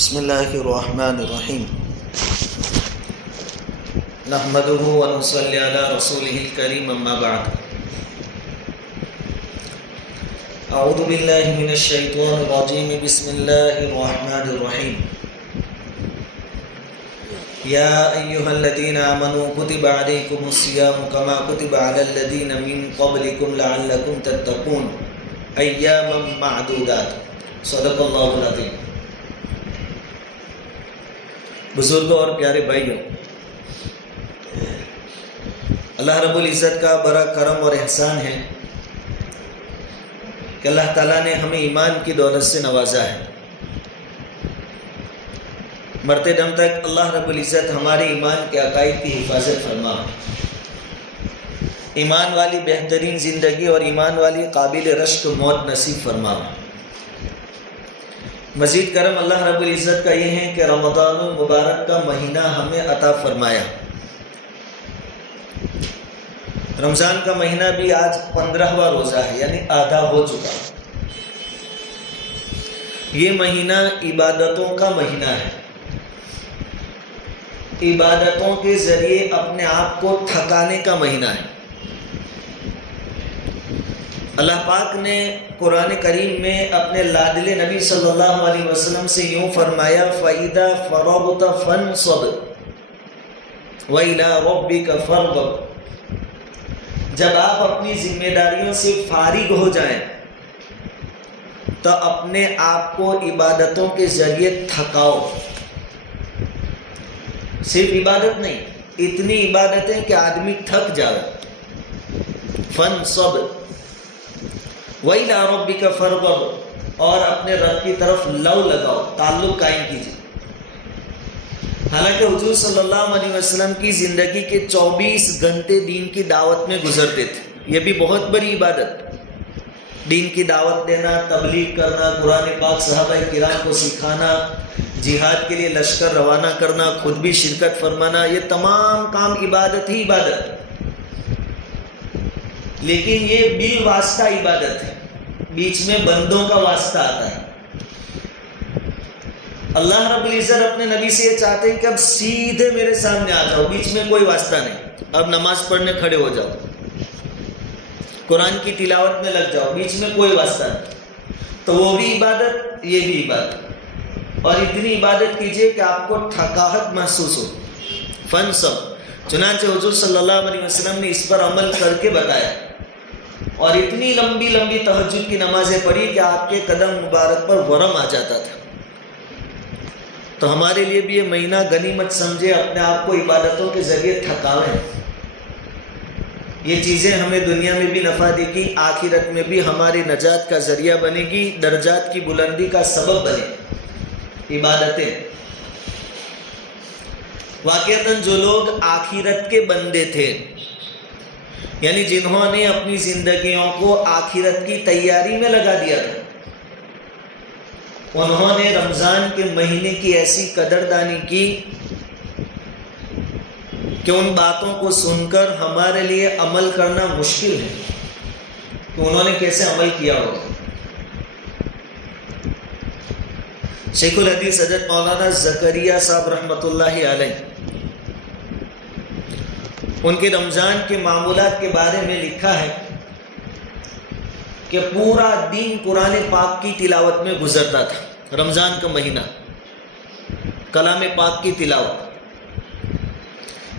بسم اللہ الرحمن الرحیم نحمدہ ونصلی علی رسولہ الکریم اما بعد اعوذ باللہ من الشیطان الرجیم بسم اللہ الرحمن الرحیم یا ایہا الذین آمنوا کتب علیکم الصیام کما کتب علی الذین من قبلکم لعلکم تتقون ایاما معدودات صدق اللہ العظیم۔ بزرگوں اور پیارے بھائیوں، اللہ رب العزت کا بڑا کرم اور احسان ہے کہ اللہ تعالیٰ نے ہمیں ایمان کی دولت سے نوازا ہے۔ مرتے دم تک اللہ رب العزت ہمارے ایمان کے عقائد کی حفاظت فرما، ایمان والی بہترین زندگی اور ایمان والی قابل رشک موت نصیب فرما۔ مزید کرم اللہ رب العزت کا یہ ہے کہ رمضان المبارک کا مہینہ ہمیں عطا فرمایا۔ رمضان کا مہینہ بھی آج 15واں روزہ ہے، یعنی آدھا ہو چکا۔ یہ مہینہ عبادتوں کا مہینہ ہے، عبادتوں کے ذریعے اپنے آپ کو تھکانے کا مہینہ ہے۔ اللہ پاک نے قرآن کریم میں اپنے لاڈلے نبی صلی اللہ علیہ وسلم سے یوں فرمایا فَإِذَا فَرَغْتَ فَانْصَبْ وَإِلَىٰ رَبِّكَ فَارْغَب۔ جب آپ اپنی ذمہ داریوں سے فارغ ہو جائیں تو اپنے آپ کو عبادتوں کے ذریعے تھکاؤ۔ صرف عبادت نہیں، اتنی عبادتیں کہ آدمی تھک جائے۔ فَانْصَبْ وَإِلَىٰ رَبِّكَ فَارْغَب، اور اپنے رب کی طرف لو لگاؤ، تعلق قائم کیجیے۔ حالانکہ حضور صلی اللہ علیہ وسلم کی زندگی کے 24 گھنٹے دین کی دعوت میں گزرتے تھے۔ یہ بھی بہت بڑی عبادت، دین کی دعوت دینا، تبلیغ کرنا، قرآن پاک صحابہ کرام کو سکھانا، جہاد کے لیے لشکر روانہ کرنا، خود بھی شرکت فرمانا، یہ تمام کام عبادت ہی عبادت۔ لیکن یہ بال واسطہ عبادت ہے، بیچ میں بندوں کا واسطہ آتا ہے۔ اللہ رب العزت اپنے نبی سے یہ چاہتے ہیں کہ اب سیدھے میرے سامنے آ جاؤ، بیچ میں کوئی واسطہ نہیں، اب نماز پڑھنے کھڑے ہو جاؤ، قرآن کی تلاوت میں لگ جاؤ، بیچ میں کوئی واسطہ نہیں۔ تو وہ بھی عبادت، یہ بھی عبادت، اور اتنی عبادت کیجئے کہ آپ کو تھکاہٹ محسوس ہو۔ فَانْصَبْ، چنانچہ حضور صلی اللہ علیہ وسلم نے اس پر عمل کر کے بتایا، اور اتنی لمبی لمبی تہجد کی نمازیں پڑھی کہ آپ کے قدم مبارک پر ورم آ جاتا تھا۔ تو ہمارے لیے بھی یہ مہینہ غنیمت سمجھے، اپنے آپ کو عبادتوں کے ذریعے تھکاویں۔ یہ چیزیں ہمیں دنیا میں بھی نفع دے گی، آخرت میں بھی ہماری نجات کا ذریعہ بنے گی، درجات کی بلندی کا سبب بنے عبادتیں۔ واقعتاً جو لوگ آخرت کے بندے تھے، یعنی جنہوں نے اپنی زندگیوں کو آخرت کی تیاری میں لگا دیا تھا، انہوں نے رمضان کے مہینے کی ایسی قدردانی کی کہ ان باتوں کو سن کر ہمارے لیے عمل کرنا مشکل ہے کہ انہوں نے کیسے عمل کیا ہوگا۔ شیخ الحدیث حضرت مولانا زکریا صاحب رحمۃ اللہ علیہ، ان کے رمضان کے معمولات کے بارے میں لکھا ہے کہ پورا دن قرآن پاک کی تلاوت میں گزرتا تھا۔ رمضان کا مہینہ کلام پاک کی تلاوت۔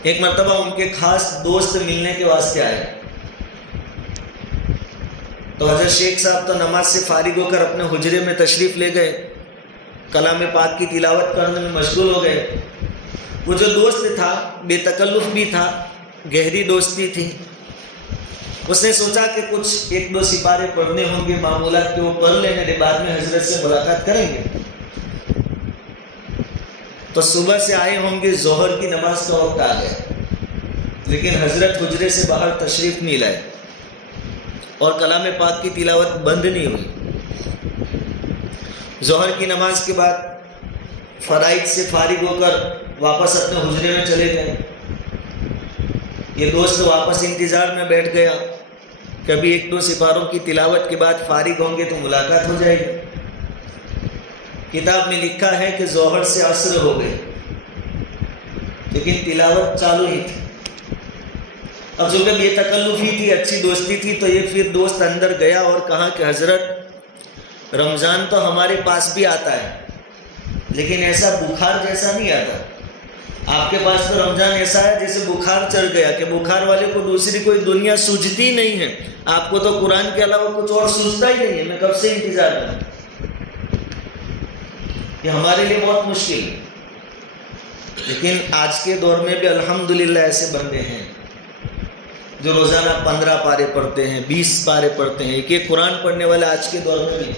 ایک مرتبہ ان کے خاص دوست ملنے کے واسطے آئے، تو حضرت شیخ صاحب تو نماز سے فارغ ہو کر اپنے حجرے میں تشریف لے گئے، کلام پاک کی تلاوت کرنے میں مشغول ہو گئے۔ وہ جو دوست تھا بے تکلف بھی تھا، گہری دوستی تھی، اس نے سوچا کہ کچھ 1-2 سپارے پڑھنے ہوں گے معمولات کے، وہ پڑھ لینے کے بعد میں حضرت سے ملاقات کریں گے۔ تو صبح سے آئے ہوں گے، ظہر کی نماز کا وقت آ گیا، لیکن حضرت حجرے سے باہر تشریف نہیں لائے اور کلام پاک کی تلاوت بند نہیں ہوئی۔ ظہر کی نماز کے بعد فرائض سے فارغ ہو کر واپس اپنے حجرے میں چلے گئے۔ یہ دوست واپس انتظار میں بیٹھ گیا، کبھی 1-2 سپاروں کی تلاوت کے بعد فارغ ہوں گے تو ملاقات ہو جائے گی۔ کتاب میں لکھا ہے کہ ظہر سے عصر ہو گئے لیکن تلاوت چالو ہی تھی. اب جو کہ یہ تکلفی تھی، اچھی دوستی تھی، تو یہ پھر دوست اندر گیا اور کہا کہ حضرت رمضان تو ہمارے پاس بھی آتا ہے لیکن ایسا بخار جیسا نہیں آتا. آپ کے پاس تو رمضان ایسا ہے جیسے بخار چڑھ گیا کہ بخار والے کو دوسری کوئی دنیا سوجتی نہیں ہے. آپ کو تو قرآن کے علاوہ کچھ اور سوچتا ہی نہیں ہے. میں کب سے انتظار کروں. یہ ہمارے لیے بہت مشکل ہے. لیکن آج کے دور میں بھی الحمدللہ ایسے بندے ہیں جو روزانہ 15 پارے پڑھتے ہیں، 20 پارے پڑھتے ہیں. ایک قرآن پڑھنے والے آج کے دور میں بھی.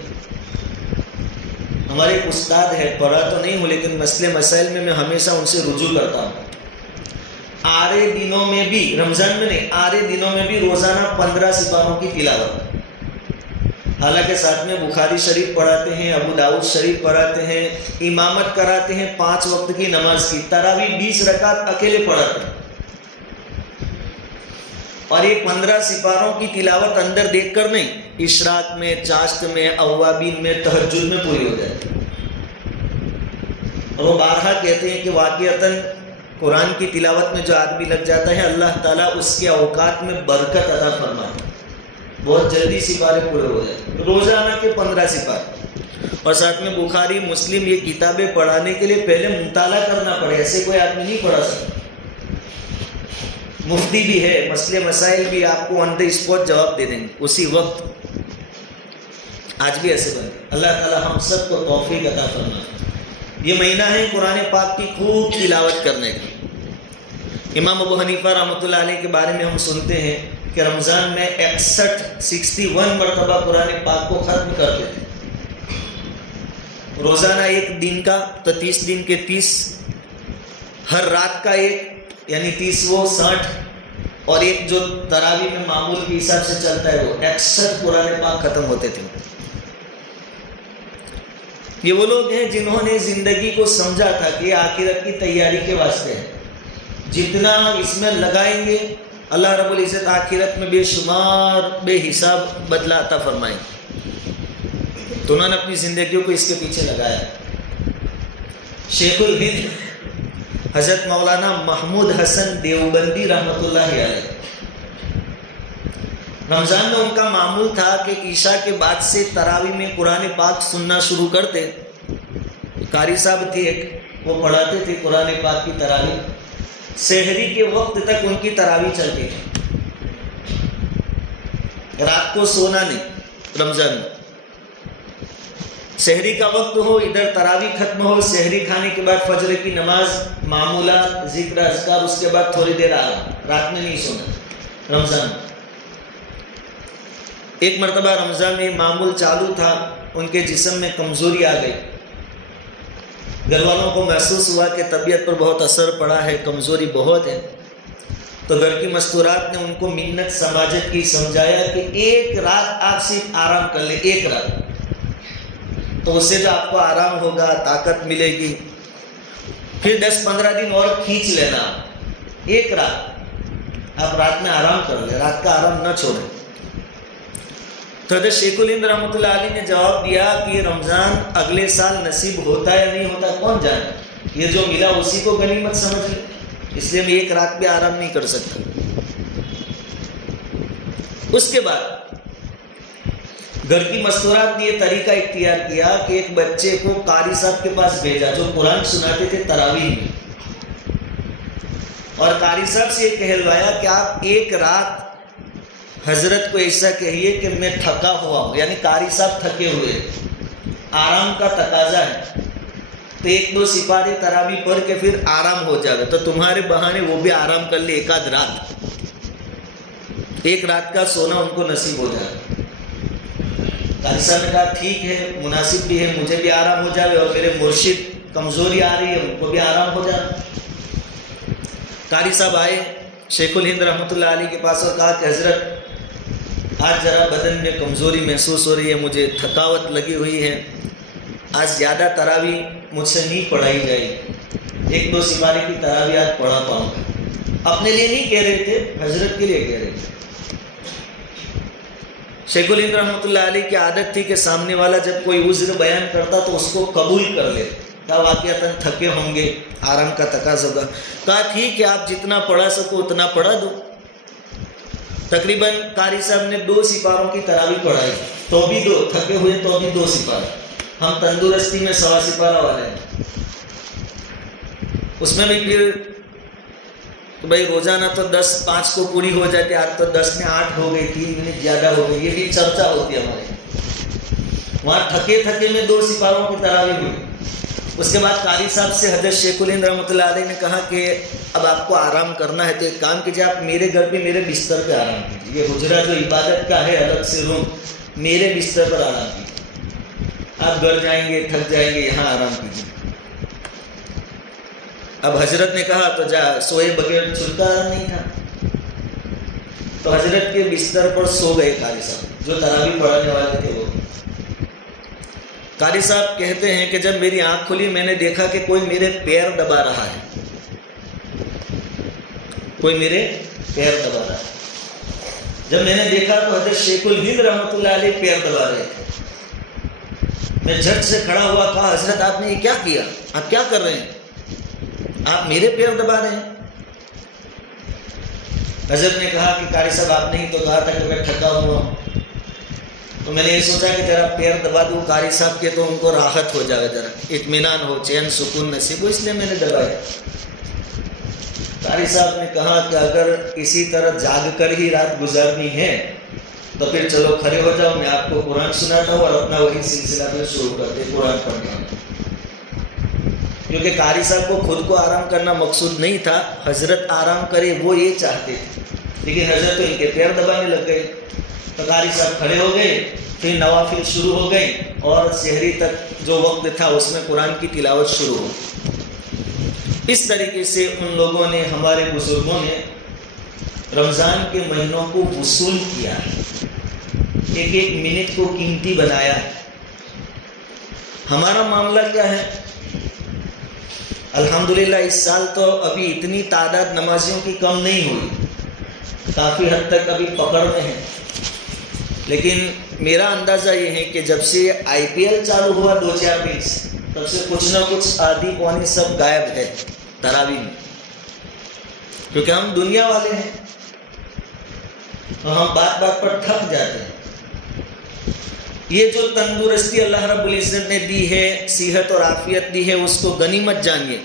ہمارے ایک استاد ہے، پڑھا تو نہیں ہوں لیکن مسئلے مسائل میں ہمیشہ ان سے رجوع کرتا ہوں. آرے دنوں میں بھی، رمضان میں نہیں، آرے دنوں میں بھی روزانہ 15 سپاروں کی تلاوت. حالانکہ ساتھ میں بخاری شریف پڑھاتے ہیں، ابو داؤد شریف پڑھاتے ہیں، امامت کراتے ہیں 5 وقت کی نماز کی. تراویح 20 رکعت اکیلے پڑھاتے ہیں اور یہ 15 سپاروں کی تلاوت اندر دیکھ کر نہیں، اشراق میں، چاشت میں، اوابین میں، تہجد میں پوری ہو جاتی. اور وہ بارہا کہتے ہیں کہ واقعتاً قرآن کی تلاوت میں جو آدمی لگ جاتا ہے اللہ تعالیٰ اس کے اوقات میں برکت عطا فرماتا ہے. بہت جلدی سپارے پورے ہو جاتے، روزانہ کے 15 سپارے. اور ساتھ میں بخاری، مسلم یہ کتابیں پڑھانے کے لیے پہلے مطالعہ کرنا پڑے. ایسے کوئی آدمی نہیں پڑھا سکتا. مفتی بھی ہے، مسئلے مسائل بھی آپ کو آن دی اسپاٹ جواب دے دیں گے اسی وقت. آج بھی ایسے بندے. اللہ تعالیٰ ہم سب کو توفیق عطا فرمائے. یہ مہینہ ہے قرآن پاک کی خوب تلاوت کرنے کا. امام ابو حنیفہ رحمۃ اللہ علیہ کے بارے میں ہم سنتے ہیں کہ رمضان میں 61 مرتبہ قرآن پاک کو ختم کرتے تھے. روزانہ ایک دن کا تو 30 دن کے 30، ہر رات کا ایک یعنی 30 وہ 60، اور ایک جو تراویح میں معمول کے حساب سے چلتا ہے وہ 61 قرآن پاک ختم ہوتے تھے. یہ وہ لوگ ہیں جنہوں نے زندگی کو سمجھا تھا کہ یہ آخرت کی تیاری کے واسطے ہے. جتنا اس میں لگائیں گے اللہ رب العزت آخرت میں بے شمار بے حساب بدلہ عطا فرمائیں. تو انہوں نے اپنی زندگیوں کو اس کے پیچھے لگایا. شیخ الہند حضرت مولانا محمود حسن دیوبندی رحمۃ اللہ علیہ، رمضان میں ان کا معمول تھا کہ عشاء کے بعد سے تراویح میں قرآن پاک سننا شروع کرتے. قاری صاحب تھے ایک، وہ پڑھاتے تھے قرآن پاک کی تراویح. سحری کے وقت تک ان کی تراویح چلتی تھی. رات کو سونا نہیں رمضان میں. سحری کا وقت ہو، ادھر تراویح ختم ہو، سحری کھانے کے بعد فجر کی نماز، معمولات، ذکر اذکار، اس کے بعد تھوڑی دیر آرام. رات میں نہیں سونا رمضان میں. ایک مرتبہ رمضان میں معمول چالو تھا، ان کے جسم میں کمزوری آ گئی. گھر والوں کو محسوس ہوا کہ طبیعت پر بہت اثر پڑا ہے، کمزوری بہت ہے. تو گھر کی مستورات نے ان کو منت سماجت کی سمجھایا کہ ایک رات آپ صرف آرام کر لیں، ایک رات، تو اس سے جو آپ کو آرام ہوگا، طاقت ملے گی. پھر 10-15 دن اور کھینچ لینا. ایک رات آپ رات میں آرام کر لیں، رات کا آرام نہ چھوڑیں. تو حضرت شیخ الہند رحمۃ اللہ علیہ نے جواب دیا کہ یہ رمضان اگلے سال نصیب ہوتا ہے نہیں ہوتا کون جانے. یہ جو ملا اسی کو غنیمت سمجھ لیں، اس لیے میں ایک رات بھی آرام نہیں کر سکتا. اس کے بعد گھر کی مستورات نے یہ طریقہ اختیار کیا کہ ایک بچے کو قاری صاحب کے پاس بھیجا جو قرآن سناتے تھے تراویح میں، اور قاری صاحب سے یہ کہلوایا کہ آپ ایک رات حضرت کو ایسا کہیے کہ میں تھکا ہوا ہوں، یعنی قاری صاحب تھکے ہوئے، آرام کا تقاضا ہے. تو 1-2 سپارے تراویح پڑھ کے پھر آرام ہو جائے تو تمہارے بہانے وہ بھی آرام کر لے. ایک آدھ رات، ایک رات کا سونا ان کو نصیب ہو جائے. قاری صاحب نے کہا ٹھیک ہے، مناسب بھی ہے، مجھے بھی آرام ہو جائے اور میرے مرشد کمزوری آ رہی ہے ان کو بھی آرام ہو جائے. قاری صاحب آئے شیخ الہند رحمۃ اللہ علیہ کے پاس اور کہا کہ حضرت آج ذرا بدن میں کمزوری محسوس ہو رہی ہے، مجھے تھکاوٹ لگی ہوئی ہے، آج زیادہ تراویح مجھ سے نہیں پڑھائی جائے گی، 1-2 سپارے کی تراویح آج پڑھا پاؤں گا. اپنے لیے نہیں کہہ رہے تھے، حضرت کے لیے کہہ رہے تھے. شیخ الہند رحمۃ اللہ علیہ کی عادت تھی کہ سامنے والا جب کوئی عذر بیان کرتا تو اس کو قبول کر لے. کہا واقعتاً تھکے ہوں گے, آرام کا تقاضا ہوگا. کہا ٹھیک ہے, آپ جتنا پڑھا سکو اتنا پڑھا دو. تقریباً قاری صاحب نے 2 سپاروں کی تراویح پڑھائی, تو بھی 2, تھکے ہوئے تو بھی 2 سپارے. ہم تندرستی میں 1.25 سپارہ والے ہیں. اس میں بھی پھر بھائی روزانہ تو 10-5 کو پوری ہو جاتی, آج تو 10 میں 8 ہو گئی, 3 منٹ زیادہ ہو گئی. یہ بھی چرچا ہوتی ہے ہمارے وہاں. تھکے میں 2 سپاروں کی تراویح ہوئی. اس کے بعد قاری صاحب سے حضرت شیخ الہند رحمۃ اللہ علیہ نے کہا کہ اب آپ کو آرام کرنا ہے تو ایک کام کیجیے, آپ میرے گھر پہ میرے بستر پہ آرام کیجیے. یہ حجرہ جو عبادت کا ہے الگ سے روم, میرے بستر پر آرام کیجیے. آپ گھر جائیں گے, تھک جائیں گے, یہاں آرام کیجیے. اب حضرت نے کہا تو جا, سوئے بغیر چھلکا آرام نہیں تھا. تو حضرت کے بستر پر سو گئے قاری صاحب, جو تراویح پڑھانے والے تھے وہ. قاری صاحب کہتے ہیں کہ جب میری آنکھ کھلی میں نے دیکھا کہ کوئی میرے پیر دبا رہا ہے, کوئی میرے پیر دبا رہا ہے. جب میں نے دیکھا تو حضرت شیخ الہند رحمۃ اللہ علیہ پیر دبا رہے تھے. میں جھٹ سے کھڑا ہوا, کہا حضرت آپ نے یہ کیا کیا, آپ کیا کر رہے ہیں, آپ میرے پیر دبا رہے ہیں. حضرت نے کہا کہ قاری صاحب آپ نے ہی تو کہا تھا کہ میں تھکا ہوا ہوں, تو میں نے یہ سوچا کہ ذرا پیر دبا دوں قاری صاحب کے, تو ان کو راحت ہو جائے, ذرا اطمینان ہو, چین سکون نصیب ہو, اس لیے میں نے دبایا. قاری صاحب نے کہا کہ اگر اسی طرح جاگ کر ہی رات گزارنی ہے تو پھر چلو کھڑے ہو جاؤ, میں آپ کو قرآن سناتا ہوں اور اپنا وہی سلسلہ پھر شروع کرتے قرآن پڑھنا. کیونکہ قاری صاحب کو خود کو آرام کرنا مقصود نہیں تھا, حضرت آرام کرے وہ یہ چاہتے تھے, لیکن حضرت تو ان کے پیر دبانے لگ گئے. تو قاری صاحب کھڑے ہو گئے, پھر نوافل شروع ہو گئی, اور سحری تک جو وقت تھا اس میں قرآن کی تلاوت شروع ہو. اس طریقے سے ان لوگوں نے, ہمارے بزرگوں نے رمضان کے مہینوں کو وصول کیا ہے, ایک ایک منٹ کو قیمتی بنایا ہے. ہمارا معاملہ کیا ہے؟ الحمدللہ اس سال تو ابھی اتنی تعداد نمازیوں کی کم نہیں ہوئی, کافی حد تک ابھی پکڑ میں ہے. لیکن میرا اندازہ یہ ہے کہ جب سے IPL چالو ہوا 2-4 دن سے, تب سے کچھ نہ کچھ آدھی پوانی سب غائب ہے تراویح میں. کیونکہ ہم دنیا والے ہیں, تو ہم بات بات پر تھک جاتے ہیں. یہ جو تندرستی اللہ رب العزت نے دی ہے, صحت اور عافیت دی ہے, اس کو غنیمت جانیے.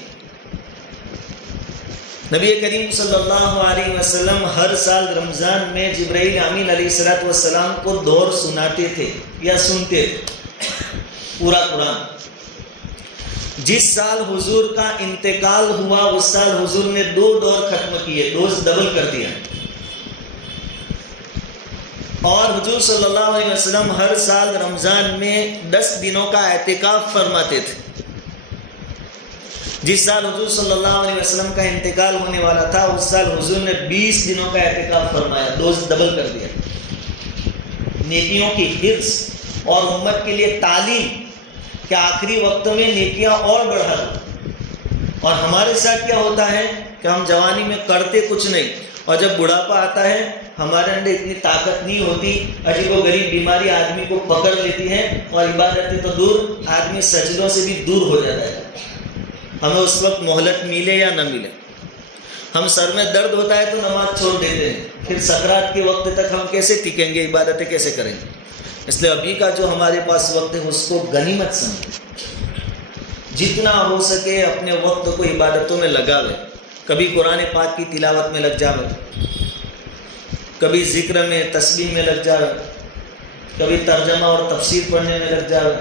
نبی کریم صلی اللہ علیہ وسلم ہر سال رمضان میں جبرائیل امین علیہ السلام کو دور سناتے تھے یا سنتے تھے پورا قرآن. جس سال حضور کا انتقال ہوا اس سال حضور نے 2 دور ختم کیے, ڈوز ڈبل کر دیا. اور حضور صلی اللہ علیہ وسلم ہر سال رمضان میں 10 دنوں کا اعتکاف فرماتے تھے. جس سال حضور صلی اللہ علیہ وسلم کا انتقال ہونے والا تھا اس سال حضور نے 20 دنوں کا اعتکاف فرمایا, ڈوز ڈبل کر دیا. نیکیوں کی حرص اور امت کے لیے تعلیم کہ آخری وقت میں نیکیاں اور بڑھا دو. اور ہمارے ساتھ کیا ہوتا ہے کہ ہم جوانی میں کرتے کچھ نہیں, اور جب بڑھاپا آتا ہے ہمارے اندر اتنی طاقت نہیں ہوتی, عجیب و غریب بیماری آدمی کو پکڑ لیتی ہے, اور عبادتیں تو دور, آدمی سجدوں سے بھی دور ہو جاتا ہے. ہمیں اس وقت مہلت ملے یا نہ ملے, ہم سر میں درد ہوتا ہے تو نماز چھوڑ دیتے ہیں, پھر سکرات کے وقت تک ہم کیسے ٹکیں گے, عبادتیں کیسے کریں گے. اس لیے ابھی کا جو ہمارے پاس وقت ہے اس کو غنیمت سمجھیں, جتنا ہو سکے اپنے وقت کو عبادتوں میں لگاوے. کبھی قرآن پاک کی تلاوت میں لگ جاوے, کبھی ذکر میں تسبیح میں لگ جاوے, کبھی ترجمہ اور تفسیر پڑھنے میں لگ جاوے,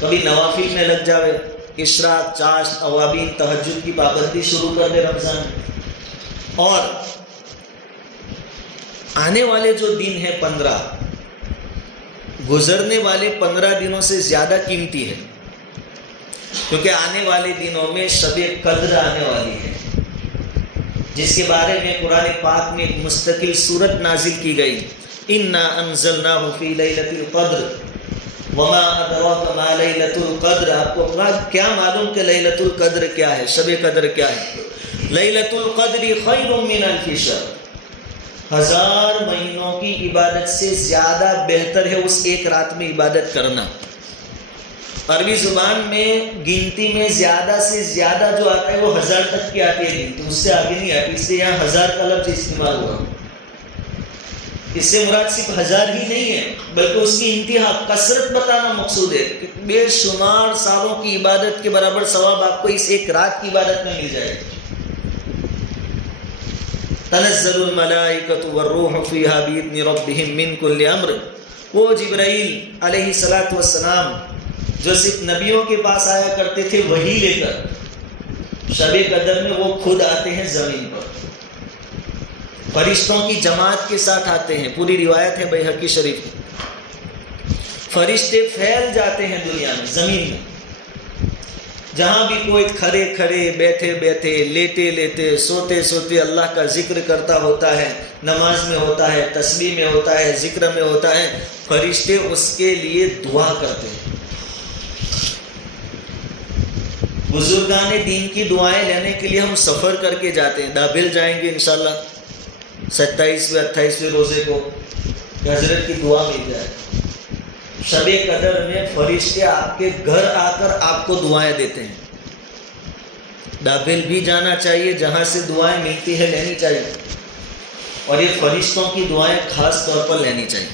کبھی نوافل میں لگ جاوے. اشراق, چاشت, اوابین, تہجد کی پابندی شروع کر دے رمضان میں. اور آنے والے جو دن ہیں 15, گزرنے والے 15 دنوں سے زیادہ قیمتی ہے, کیونکہ آنے والے دنوں میں شب قدر آنے والی ہے, جس کے بارے میں قرآن پاک میں ایک مستقل سورت نازل کی گئی. انا انزلناہ فی لیلۃ القدر وما ادراک ما لیلۃ القدر. آپ کو کیا معلوم کہ لیلۃ القدر کیا ہے, شب قدر کیا ہے؟ لیلۃ القدر خیر من الف شہر. 1000 مہینوں کی عبادت سے زیادہ بہتر ہے اس ایک رات میں عبادت کرنا۔ عربی زبان میں گنتی میں زیادہ سے زیادہ جو آتا ہے وہ 1000 تک کی آتی ہے گنتی، اس سے آگے نہیں آتی، اس لیے یہاں 1000 کا لفظ استعمال ہوا۔ اس سے مراد صرف 1000 ہی نہیں ہے بلکہ اس کی انتہا کثرت بتانا مقصود ہے کہ بے شمار سالوں کی عبادت کے برابر ثواب آپ کو اس ایک رات کی عبادت میں مل جائے۔ تنزل الملائکۃ والروح فیہا بإذن ربہم من کل امر، وہ جبرائیل علیہ السلام جو صرف نبیوں کے پاس آیا کرتے تھے وہی لے کر شب قدر میں وہ خود آتے ہیں زمین پر، فرشتوں کی جماعت کے ساتھ آتے ہیں، پوری روایت ہے بیہقی شریف کی۔ فرشتے پھیل جاتے ہیں دنیا میں، زمین میں، جہاں بھی کوئی کھڑے کھڑے، بیٹھے بیٹھے، لیٹے لیٹے، سوتے سوتے اللہ کا ذکر کرتا ہوتا ہے، نماز میں ہوتا ہے، تسبیح میں ہوتا ہے، ذکر میں ہوتا ہے، فرشتے اس کے لیے دعا کرتے ہیں۔ بزرگان دین کی دعائیں لینے کے لیے ہم سفر کر کے جاتے ہیں، دابل جائیں گے انشاءاللہ 27ویں 28ویں روزے کو کہ حضرت کی دعا مل جائے۔ شب قدر میں فرشتے آپ کے گھر آ کر آپ کو دعائیں دیتے ہیں۔ دابل بھی جانا چاہیے، جہاں سے دعائیں ملتی ہے لینی چاہیے، اور یہ فرشتوں کی دعائیں خاص طور پر لینی چاہیے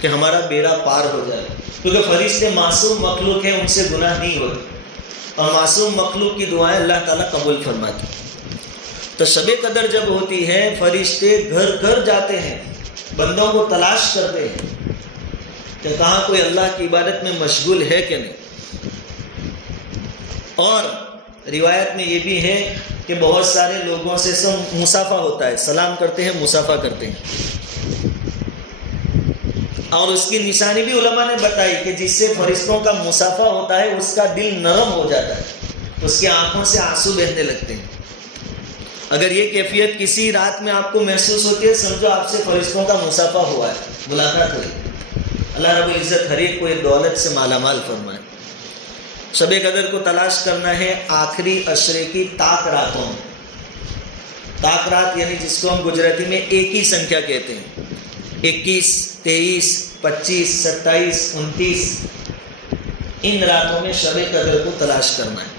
کہ ہمارا بیڑا پار ہو جائے، کیونکہ فرشتے معصوم مخلوق ہیں، ان سے گناہ نہیں ہوتے، اور معصوم مخلوق کی دعائیں اللہ تعالیٰ قبول فرماتے ہیں۔ تو شب قدر جب ہوتی ہے فرشتے گھر گھر جاتے ہیں، بندوں کو تلاش کرتے ہیں کہ کہاں کوئی اللہ کی عبادت میں مشغول ہے کہ نہیں۔ اور روایت میں یہ بھی ہے کہ بہت سارے لوگوں سے مصافحہ ہوتا ہے، سلام کرتے ہیں، مصافحہ کرتے ہیں، اور اس کی نشانی بھی علماء نے بتائی کہ جس سے فرشتوں کا مصافحہ ہوتا ہے اس کا دل نرم ہو جاتا ہے، اس کی آنکھوں سے آنسو بہنے لگتے ہیں۔ اگر یہ کیفیت کسی رات میں آپ کو محسوس ہوتی ہے، سمجھو آپ سے فرشتوں کا مصافحہ ہوا ہے، ملاقات ہوئی۔ اللہ رب العزت ہر ایک کو یہ دولت سے مالا مال فرمائے۔ شب قدر کو تلاش کرنا ہے آخری عشرے کی طاق راتوں میں۔ طاق رات یعنی جس کو ہم گجراتی میں ایک ہی سنکھیا کہتے ہیں، 21، 23، 25، 27، 29، ان راتوں میں شب قدر کو تلاش کرنا ہے۔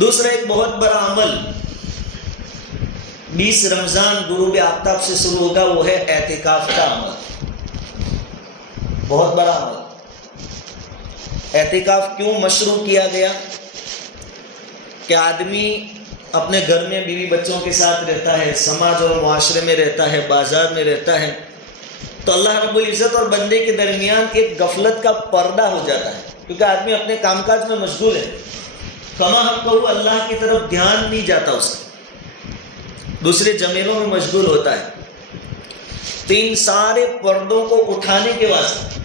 دوسرا ایک بہت بڑا عمل 20 رمضان غروب آفتاب سے شروع ہوگا، وہ ہے اعتکاف کا عمل، بہت بڑا عمل۔ اعتکاف کیوں مشروع کیا گیا؟ کہ آدمی اپنے گھر میں بیوی بچوں کے ساتھ رہتا ہے، سماج اور معاشرے میں رہتا ہے، بازار میں رہتا ہے، تو اللہ رب العزت اور بندے کے درمیان ایک غفلت کا پردہ ہو جاتا ہے، کیونکہ آدمی اپنے کام کاج میں مشغول ہے، کما حقہ اللہ کی طرف دھیان نہیں جاتا، اس کا دوسرے جمیلوں میں مشغول ہوتا ہے۔ تو ان سارے پردوں کو اٹھانے کے واسطے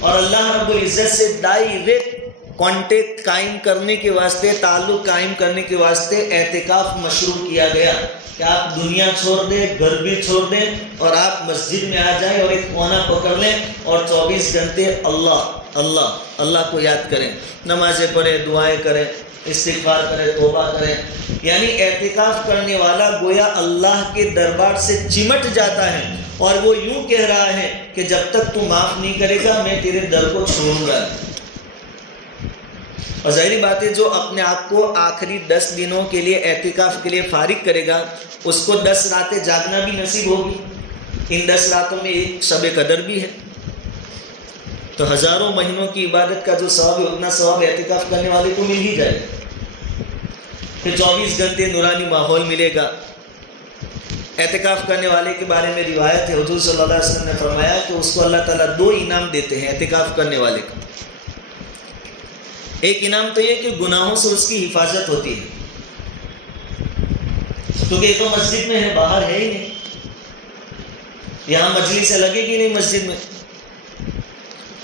اور اللہ رب العزت سے ڈائریکٹ کانٹیکٹ قائم کرنے کے واسطے، تعلق قائم کرنے کے واسطے اعتکاف مشروع کیا گیا کہ آپ دنیا چھوڑ دیں، گھر بھی چھوڑ دیں، اور آپ مسجد میں آ جائیں اور ایک کونا پکڑ لیں اور 24 گھنٹے اللہ اللہ اللہ کو یاد کریں، نمازیں پڑھیں، دعائیں کریں، استغفار کریں، توبہ کریں۔ یعنی اعتکاف کرنے والا گویا اللہ کے دربار سے چمٹ جاتا ہے، اور وہ یوں کہہ رہا ہے کہ جب تک تو معاف نہیں کرے گا میں تیرے در کو چھوڑوں گا۔ اور ظاہری بات ہے جو اپنے آپ کو آخری 10 دنوں کے لیے اعتکاف کے لیے فارغ کرے گا، اس کو 10 راتیں جاگنا بھی نصیب ہوگی۔ ان 10 راتوں میں ایک شب قدر بھی ہے، تو ہزاروں مہینوں کی عبادت کا جو ثواب ہے اتنا ثواب اعتکاف کرنے والے کو مل ہی جائے گا۔ پھر 24 گھنٹے نورانی ماحول ملے گا۔ اعتکاف کرنے والے کے بارے میں روایت ہے، حضور صلی اللہ علیہ وسلم نے فرمایا کہ اس کو اللہ تعالیٰ 2 انعام دیتے ہیں اعتکاف کرنے والے کو۔ ایک انعام تو یہ کہ گناہوں سے اس کی حفاظت ہوتی ہے، کیونکہ یہ تو مسجد میں ہے، باہر ہے ہی نہیں، یہاں مجلس سے لگے گی نہیں، مسجد میں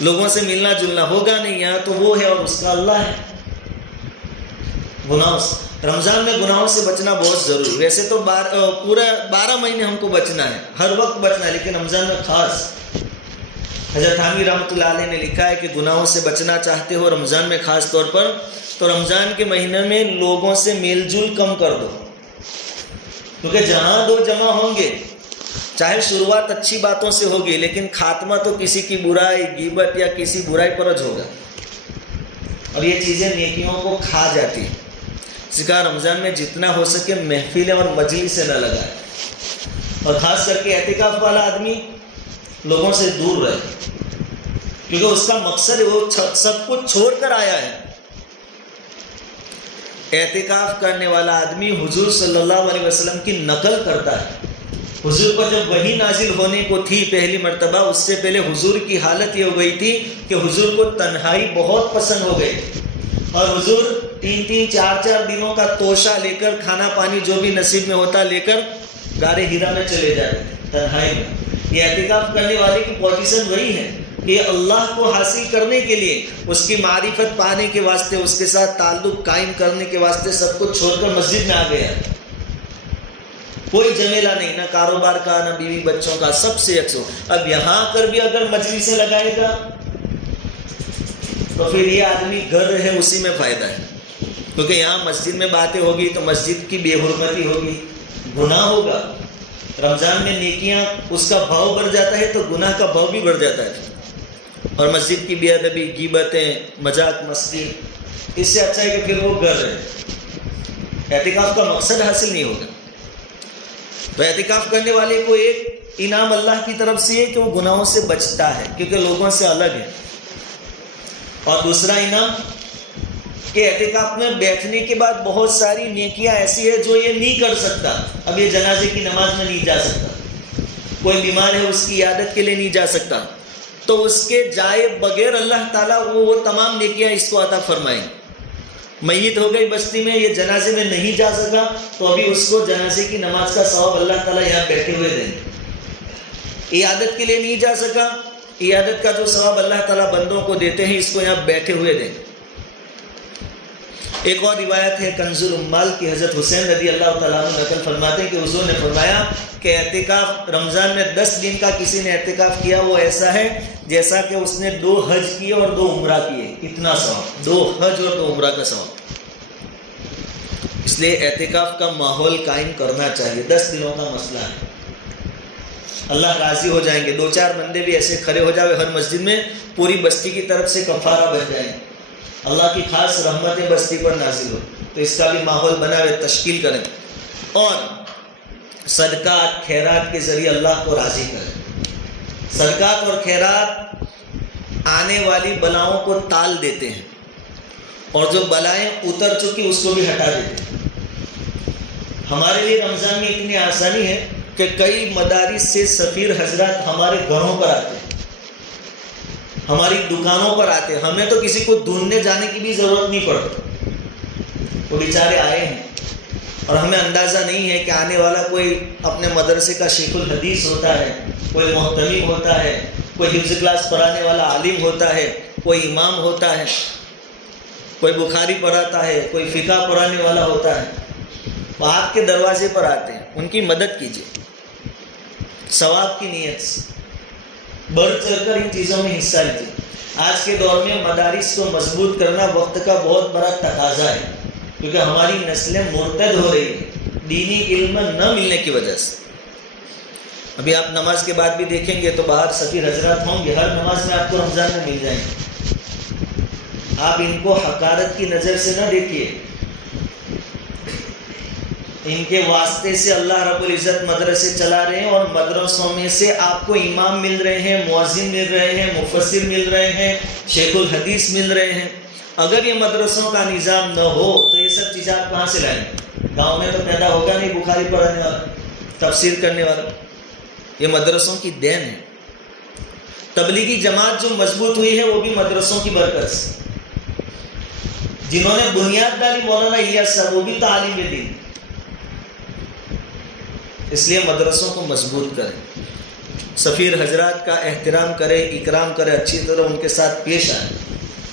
لوگوں سے ملنا جلنا ہوگا نہیں، یہاں تو وہ ہے اور اس کا اللہ ہے۔ گناہوں سے، رمضان میں گناہوں سے بچنا بہت ضروری، ویسے تو پورا 12 مہینے ہم کو بچنا ہے، ہر وقت بچنا ہے، لیکن رمضان میں خاص۔ حضرت حامی رحمۃ اللہ علیہ نے لکھا ہے کہ گناہوں سے بچنا چاہتے ہو رمضان میں خاص طور پر، تو رمضان کے مہینے میں لوگوں سے میل جول کم کر دو، کیونکہ جہاں دو جمع ہوں گے چاہے شروعات اچھی باتوں سے ہوگی لیکن خاتمہ تو کسی کی برائی غیبت یا کسی برائی پر ج ہوگا. اب یہ چیزیں نیکیوں کو کھا جاتی ہیں. اس کا رمضان میں جتنا ہو سکے محفلیں اور مجلس سے نہ لگائے, اور خاص کر کے اعتکاف والا آدمی لوگوں سے دور رہے, کیونکہ اس کا مقصد وہ سب کچھ چھوڑ کر آیا ہے. اعتکاف کرنے والا آدمی حضور صلی اللہ علیہ وسلم کی نقل کرتا ہے. حضور پر جب وحی نازل ہونے کو تھی پہلی مرتبہ, اس سے پہلے حضور کی حالت یہ ہو گئی تھی کہ حضور کو تنہائی بہت پسند ہو گئی, اور حضور 3-3 4-4 دنوں کا توشہ لے کر کھانا پانی جو بھی نصیب میں ہوتا لے کر غار ہیرا میں چلے جاتے تنہائی میں. یہ اعتکاف کرنے والے کی پوزیشن وہی ہے کہ اللہ کو حاصل کرنے کے لیے, اس کی معرفت پانے کے واسطے, اس کے ساتھ تعلق قائم کرنے کے واسطے سب کچھ چھوڑ کر مسجد میں آ گیا. کوئی جھمیلہ نہیں, نہ کاروبار کا نہ بیوی بچوں کا, سب سے یکسو. اب یہاں کر بھی اگر مجلس سے لگائے گا تو پھر یہ آدمی گھر رہے اسی میں فائدہ ہے, کیونکہ یہاں مسجد میں باتیں ہوگی تو مسجد کی بے حرمتی ہوگی, گناہ ہوگا. رمضان میں نیکیاں اس کا بھاؤ بڑھ جاتا ہے تو گناہ کا بھاؤ بھی بڑھ جاتا ہے, اور مسجد کی بے ادبی, غیبتیں, مذاق مستی, اس سے اچھا ہے کہ پھر وہ گھر رہے. اعتکاف کا مقصد حاصل نہیں ہوگا. تو اعتکاف کرنے والے کو ایک انعام اللہ کی طرف سے ہے کہ وہ گناہوں سے بچتا ہے کیونکہ لوگوں سے الگ ہے, اور دوسرا انعام کہ اعتکاف میں بیٹھنے کے بعد بہت ساری نیکیاں ایسی ہیں جو یہ نہیں کر سکتا. اب یہ جنازے کی نماز میں نہیں جا سکتا, کوئی بیمار ہے اس کی عیادت کے لیے نہیں جا سکتا, تو اس کے جائے بغیر اللہ تعالیٰ وہ تمام نیکیاں اس کو عطا فرمائیں. میت ہو گئی بستی میں, یہ جنازے میں نہیں جا سکا تو ابھی اس کو جنازے کی نماز کا ثواب اللہ تعالیٰ یہاں بیٹھے ہوئے دیں. عیادت کے لیے نہیں جا سکا, عیادت کا جو ثواب اللہ تعالیٰ بندوں کو دیتے ہیں اس کو یہاں بیٹھے ہوئے دیں. ایک اور روایت ہے کنز العمال کی, حضرت حسین رضی اللہ تعالیٰ عنہ نقل فرماتے ہیں کہ حضور نے فرمایا کہ اعتکاف رمضان میں 10 دن کا کسی نے اعتکاف کیا وہ ایسا ہے جیسا کہ اس نے 2 حج کیے اور 2 عمرہ کیے. اتنا ثواب, 2 حج اور 2 عمرہ کا ثواب. اس لیے اعتکاف کا ماحول قائم کرنا چاہیے. 10 دنوں کا مسئلہ ہے, اللہ راضی ہو جائیں گے. 2-4 بندے بھی ایسے کھڑے ہو جائے ہر مسجد میں, پوری بستی کی طرف سے کفارہ بن جائیں, اللہ کی خاص رحمتیں بستی پر نازل ہو. تو اس کا بھی ماحول بنائے, تشکیل کریں, اور صدقات خیرات کے ذریعے اللہ کو راضی کریں. صدقات اور خیرات آنے والی بلاؤں کو ٹال دیتے ہیں, اور جو بلائیں اتر چکی اس کو بھی ہٹا دیتے ہیں. ہمارے لیے رمضان میں اتنی آسانی ہے کہ کئی مدارس سے سفیر حضرات ہمارے گھروں پر آتے ہیں, ہماری دکانوں پر آتے ہیں. ہمیں تو کسی کو ڈھونڈنے جانے کی بھی ضرورت نہیں پڑتی, وہ بیچارے آئے ہیں, اور ہمیں اندازہ نہیں ہے کہ آنے والا کوئی اپنے مدرسے کا شیخ الحدیث ہوتا ہے, کوئی محتمم ہوتا ہے, کوئی حفظ کلاس پڑھانے والا عالم ہوتا ہے, کوئی امام ہوتا ہے, کوئی بخاری پڑھاتا ہے, کوئی فقہ پڑھانے والا ہوتا ہے. وہ آپ کے دروازے پر آتے ہیں, ان کی مدد کیجیے ثواب کی نیت سے, بڑھ چڑھ کر ان چیزوں میں حصہ لیجیے. آج کے دور میں مدارس کو مضبوط کرنا وقت کا بہت بڑا تقاضا ہے, کیونکہ ہماری نسلیں مرتد ہو رہی ہیں دینی علم نہ ملنے کی وجہ سے. ابھی آپ نماز کے بعد بھی دیکھیں گے تو باہر سفیر حضرات ہوں گے, ہر نماز میں آپ کو رمضان میں مل جائیں گے. آپ ان کو حقارت کی نظر سے نہ دیکھیے, ان کے واسطے سے اللہ رب العزت مدرسے چلا رہے ہیں, اور مدرسوں میں سے آپ کو امام مل رہے ہیں, مؤذن مل رہے ہیں, مفسر مل رہے ہیں, شیخ الحدیث مل رہے ہیں. اگر یہ مدرسوں کا نظام نہ ہو تو یہ سب چیزیں آپ کہاں سے لائیں گے؟ گاؤں میں تو پیدا ہوگا نہیں بخاری پڑھانے والا, تفسیر کرنے والا. یہ مدرسوں کی دین ہے. تبلیغی جماعت جو مضبوط ہوئی ہے وہ بھی مدرسوں کی برکت سے. جنہوں نے بنیاد ڈالی مولانا الیاس صاحب, وہ بھی تعلیم دین. اس لیے مدرسوں کو مضبوط کریں, سفیر حضرات کا احترام کرے, اکرام کرے, اچھی طرح ان کے ساتھ پیش آئے,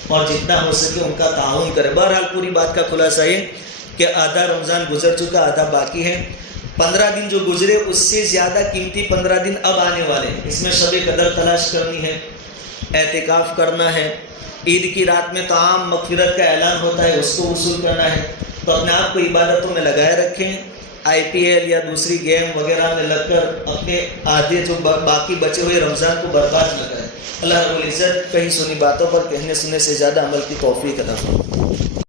اور جتنا ہو سکے ان کا تعاون کرے. بہرحال پوری بات کا خلاصہ یہ کہ آدھا رمضان گزر چکا, آدھا باقی ہے. 15 دن جو گزرے اس سے زیادہ قیمتی 15 دن اب آنے والے ہیں. اس میں شب قدر تلاش کرنی ہے, اعتکاف کرنا ہے, عید کی رات میں طعام مغفرت کا اعلان ہوتا ہے اس کو وصول کرنا ہے. تو اپنے آپ کو عبادتوں میں لگائے رکھیں, IPL یا دوسری گیم وغیرہ میں لگ کر اپنے آدھے جو باقی بچے ہوئے رمضان کو برباد نہ کریں. اللہ رب العزت کہیں سنی باتوں پر کہنے سننے سے زیادہ عمل کی توفیق عطا فرمائے.